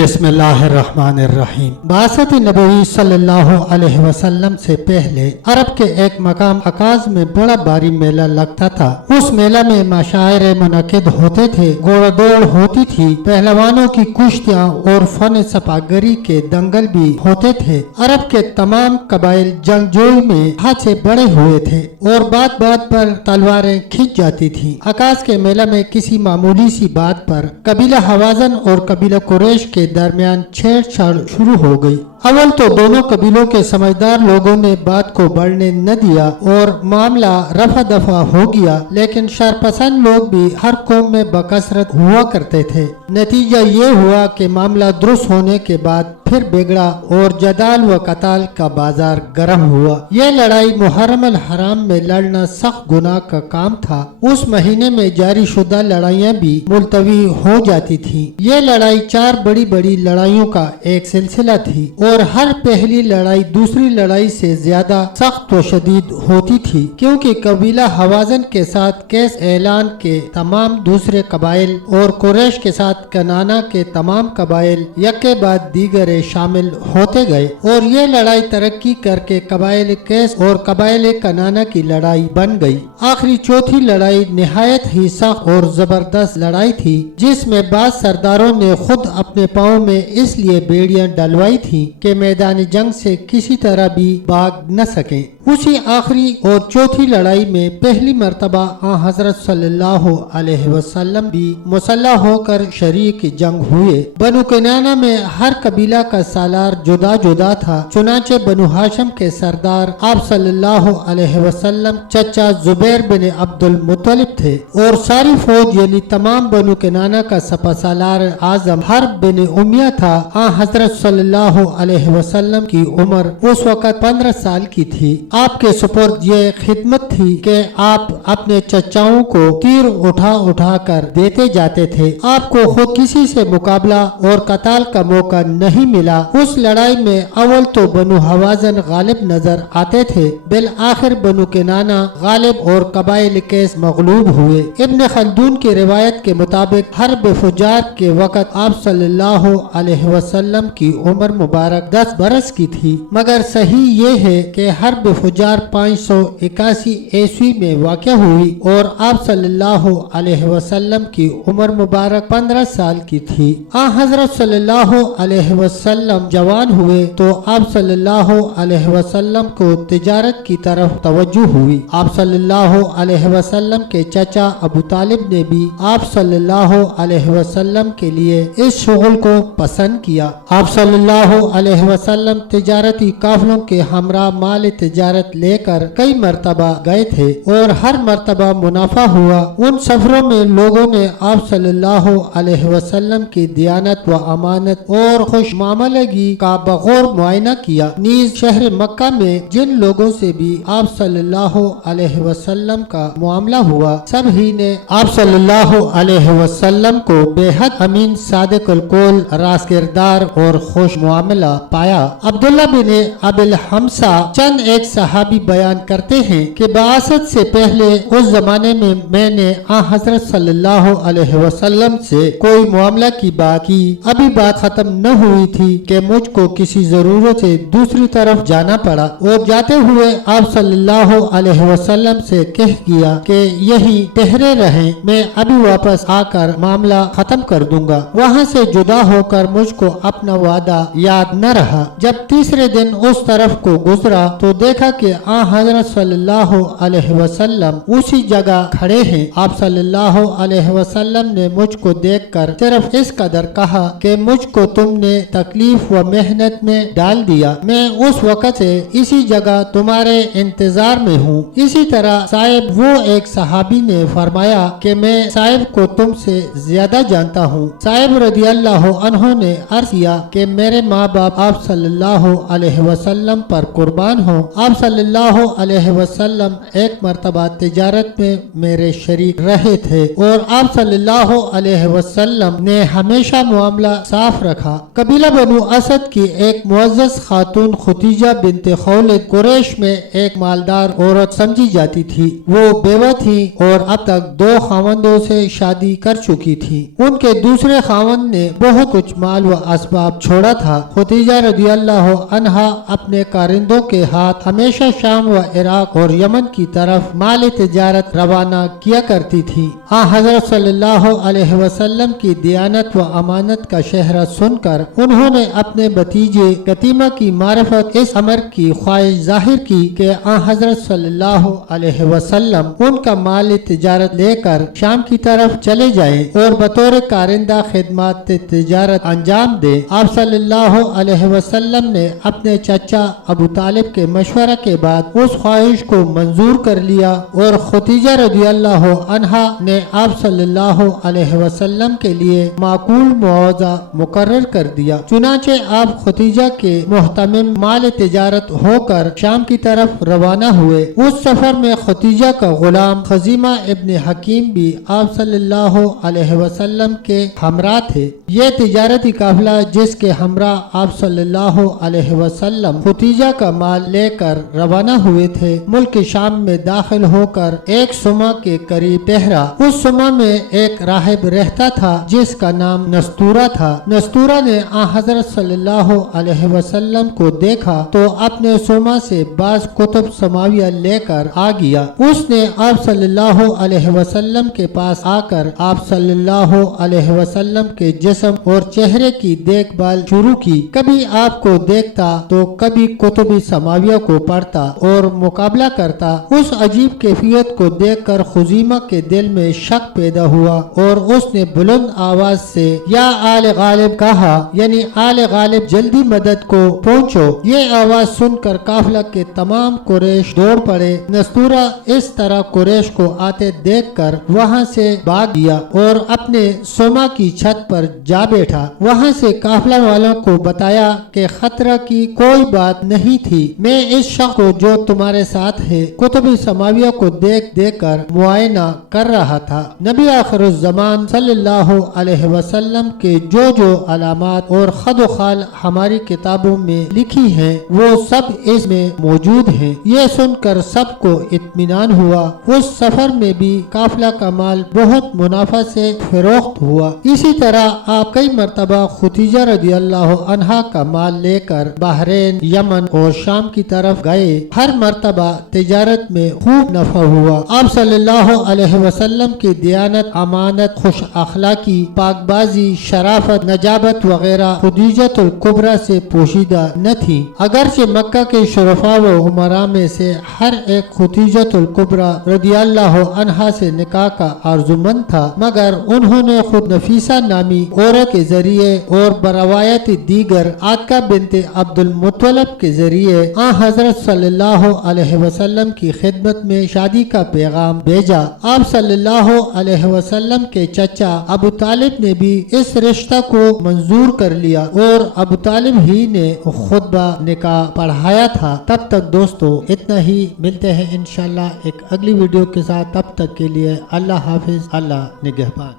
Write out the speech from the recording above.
बिस्मिल्लाहिर्रहमानिर्रहीम। बासत नबी सल्लल्लाहु अलैहि वसल्लम से पहले अरब के एक मकाम अकाज में बड़ा भारी मेला लगता था। उस मेला में मशायर मुनक़िद होते थे, घोड़ा दौड़ होती थी, पहलवानों की कुश्तियाँ और फन सपागरी के दंगल भी होते थे। अरब के तमाम कबाइल जंगजोई में हाथ से बड़े हुए थे और बात बात पर तलवारें खींच जाती थी। अकाज के मेला में किसी मामूली सी बात पर कबीला हवाजन और कबीला कुरैश के दरमियान छेड़छाड़ शुरू हो गई। अव्वल तो दोनों कबीलों के समझदार लोगों ने बात को बढ़ने न दिया और मामला रफा दफा हो गया, लेकिन शरपसंद लोग भी हर कौम में बकसरत हुआ करते थे। नतीजा ये हुआ कि मामला दुरुस्त होने के बाद फिर बिगड़ा और जदाल व कताल का बाजार गर्म हुआ। यह लड़ाई मुहर्रम अल हराम में लड़ना सख्त गुनाह का काम था। उस महीने में जारी शुदा लड़ाइयाँ भी मुलतवी हो जाती थी। ये लड़ाई चार बड़ी बड़ी लड़ाइयों का एक सिलसिला थी और हर पहली लड़ाई दूसरी लड़ाई से ज्यादा सख्त व शदीद होती थी, क्योंकि कबीला हवाजन के साथ केस ऐलान के तमाम दूसरे कबाइल और कुरैश के साथ कनाना के तमाम कबाइल यके बाद दीगर शामिल होते गए और ये लड़ाई तरक्की करके कबाइल केस और कबाइल कनाना की लड़ाई बन गई। आखिरी चौथी लड़ाई निहायत ही सख्त और जबरदस्त लड़ाई थी, जिसमें बाज सरदारों ने खुद अपने पाँव में इसलिए बेड़ियां डलवाई थी कि मैदान जंग से किसी तरह भी भाग न सकें। उसी आखिरी और चौथी लड़ाई में पहली मर्तबा हजरत सल्लल्लाहु अलैहि वसल्लम भी मुसल्लह होकर शरीक जंग हुए। बनु कनाना में हर कबीला का सालार जुदा जुदा था। चुनाचे बनु हाशिम के सरदार आप सल्लल्लाहु अलैहि वसल्लम चचा जुबैर बिन अब्दुल मुत्तलिब थे और सारी फौज यानी तमाम बनु कनाना का सपा सालार आजम हर्ब बिन उमिया था। हजरत सल्लल्लाहु अलैहि वसल्लम की उम्र उस वक़्त 15 साल की थी। आपके सुपुर्द ये खिदमत थी कि आप अपने चचाओं को तीर उठा उठा कर देते जाते थे। आपको खुद किसी से मुकाबला और कताल का मौका नहीं मिला। उस लड़ाई में अव्वल तो बनु हवाजन गालिब नजर आते थे, बिल आखिर बनु कनाना गालिब और कबाइल केस मगलूब हुए। इब्न खल्दून की रिवायत के मुताबिक हर्ब फुजार के वक़्त आप सल्लल्लाहु अलैहि वसल्लम की उम्र मुबारक 10 बरस की थी, मगर सही ये है कि हर्ब फुजार 581 ईस्वी में वाक़या हुई और आप सल्लल्लाहु अलैहि वसल्लम की उम्र मुबारक 15 साल की थी। हजरत सल्लल्लाहु अलैहि वसल्लम जवान हुए तो आप सल्लल्लाहु अलैहि वसल्लम को तिजारत की तरफ तवज्जो हुई। आप सल्लल्लाहु अलैहि वसल्लम के चचा अबू तालिब ने भी आप सल्लल्लाहु अलैहि वसल्लम के लिए इस शुगल को पसंद किया। आप सल्लल्लाहु अलैहि वसल्लम तिजारती काफिलों के हमरा माल तिजारत लेकर कई मर्तबा गए थे और हर मर्तबा मुनाफा हुआ। उन सफरों में लोगों ने आप सल्लल्लाहु अलैहि वसल्लम की दियानत व अमानत और खुश मामलगी का बगौर मुआयना किया। नीज शहर मक्का में जिन लोगों से भी आप सल्लल्लाहु अलैहि वसल्लम का मामला हुआ, सब ही ने आप सल्लल्लाहु अलैहि वसल्लम को बेहद अमीन, सादिकुल कौल, रास किरदार और खुश मामला पाया। अब्दुल्ला बिन अबिल हमसा चंद एक सहाबी बयान करते हैं कि बासत से पहले उस जमाने में मैंने हजरत सल्लल्लाहु अलैहि वसल्लम से कोई मामला की बात की। अभी बात खत्म न हुई थी कि मुझको किसी जरूरत से दूसरी तरफ जाना पड़ा और जाते हुए आप सल्लल्लाहु अलैहि वसल्लम से कह किया कि यही ठहरे रहें, मैं अभी वापस आकर मामला खत्म कर दूंगा। वहाँ से जुदा होकर मुझको अपना वादा याद न रहा। जब तीसरे दिन उस तरफ को गुजरा तो देखा कि हजरत सल्लल्लाहु अलैहि वसल्लम उसी जगह खड़े हैं। आप सल्लल्लाहु अलैहि वसल्लम ने मुझको देखकर सिर्फ इस कदर कहा कि मुझको तुमने तकलीफ व मेहनत में डाल दिया, मैं उस वक़्त से इसी जगह तुम्हारे इंतजार में हूँ। इसी तरह साहिब वो एक सहाबी ने फरमाया कि मैं साहिब को तुमसे ज्यादा जानता हूँ। साहिब रदियल्लाहु अन्हु ने अर्ज किया कि मेरे माँ बाप आप सल्लल्लाहु अलैहि वसल्लम पर कुर्बान हो। आप सल्लल्लाहु अलैहि वसल्लम एक मर्तबा तिजारत में मेरे शरीक रहे थे और आप सल्लल्लाहु अलैहि वसल्लम ने हमेशा मामला साफ रखा। कबीला بنو اسد کی ایک معزز خاتون ختیجہ بنت خولد قریش میں ایک مالدار عورت سمجھی جاتی تھی۔ وہ بیوہ تھی اور اب تک 2 خاوندوں سے شادی کر چکی تھی۔ ان کے دوسرے خاوند نے بہت کچھ مال و اسباب چھوڑا تھا۔ ختیجہ رضی اللہ عنہا اپنے کارندوں کے ہاتھ ہمیشہ شام و عراق اور یمن کی طرف مال تجارت روانہ کیا کرتی تھی۔ حضرت صلی اللہ علیہ وسلم کی دیانت و امانت کا شہرہ سن کر انہوں نے اپنے بھتیجے یتیمہ کی معرفت اس امر کی خواہش ظاہر کی کہ حضرت صلی اللہ علیہ وسلم ان کا مال تجارت لے کر شام کی طرف چلے جائیں اور بطور کارندہ خدمات تجارت انجام دے۔ آپ صلی اللہ علیہ وسلم نے اپنے چچا ابو طالب کے مشورہ کے بعد اس خواہش کو منظور کر لیا اور ختیجہ رضی اللہ عنہا نے آپ صلی اللہ علیہ وسلم کے لیے معقول معاوضہ مقرر کر دیا۔ چنانچہ آپ ختیجہ کے محتمم مال تجارت ہو کر شام کی طرف روانہ ہوئے۔ اس سفر میں ختیجہ کا غلام خزیمہ ابن حکیم بھی آپ صلی اللہ علیہ وسلم کے ہمراہ تھے۔ یہ تجارتی قافلہ جس کے ہمراہ آپ صلی اللہ علیہ وسلم ختیجہ کا مال لے کر روانہ ہوئے تھے، ملک شام میں داخل ہو کر ایک سما کے قریب ٹھہرا۔ اس سما میں ایک راہب رہتا تھا جس کا نام نستورہ تھا۔ نستورہ نے حضرت صلی اللہ علیہ وسلم کو دیکھا تو اپنے سما سے بعض کتب سماویہ لے کر آ گیا۔ اس نے آپ صلی اللہ علیہ وسلم کے پاس آ کر آپ صلی اللہ علیہ وسلم کے جسم اور چہرے کی دیکھ بھال شروع کی۔ کبھی آپ کو دیکھتا تو کبھی کتب سماویہ کو پڑھتا اور مقابلہ کرتا۔ اس عجیب کیفیت کو دیکھ کر خزیمہ کے دل میں شک پیدا ہوا اور اس نے بلند آواز سے یا آل غالب کہا، یعنی آل غالب جلدی مدد کو پہنچو۔ یہ آواز سن کر قافلہ کے تمام قریش دوڑ پڑے۔ نستورہ اس طرح قریش کو آتے دیکھ کر وہاں سے بھاگ گیا اور اپنے سما کی چھت پر جا بیٹھا۔ وہاں سے قافلہ والوں کو بتایا کہ خطرہ کی کوئی بات نہیں تھی، میں اس شخص کو جو تمہارے ساتھ ہے کتب سماویہ کو دیکھ دیکھ کر معائنہ کر رہا تھا۔ نبی آخر الزمان صلی اللہ علیہ وسلم کے جو علامات اور خد و خال ہماری کتابوں میں لکھی ہیں وہ سب اس میں موجود ہیں۔ یہ سن کر سب کو اطمینان ہوا۔ اس سفر میں بھی قافلہ کا مال بہت منافع سے فروخت ہوا۔ اسی طرح آپ کئی مرتبہ ختیجہ رضی اللہ عنہا کا مال لے کر بحرین، یمن اور شام کی طرف گئے۔ ہر مرتبہ تجارت میں خوب نفع ہوا۔ آپ صلی اللہ علیہ وسلم کی دیانت، امانت، خوش اخلاقی، پاک بازی، شرافت، نجابت وغیرہ خدیجۃ الکبریٰ سے پوشیدہ نہ تھی۔ اگرچہ مکہ کے شرفاء و عمراء میں سے ہر ایک خدیجۃ الکبریٰ رضی اللہ عنہا سے نکاح کا آرزومند تھا، مگر انہوں نے خود نفیسہ نامی عورت کے ذریعے اور بروایت دیگر عاتکہ بنت عبد المطلب کے ذریعے حضرت صلی اللہ علیہ وسلم کی خدمت میں شادی کا پیغام بھیجا۔ آپ صلی اللہ علیہ وسلم کے چچا ابو طالب نے بھی اس رشتہ کو منظور کر لیا اور ابو طالب ہی نے خطبہ نکاح پڑھایا تھا۔ تب تک دوستو اتنا ہی، ملتے ہیں انشاءاللہ ایک اگلی ویڈیو کے ساتھ، تب تک کے لیے اللہ حافظ، اللہ نگہبان۔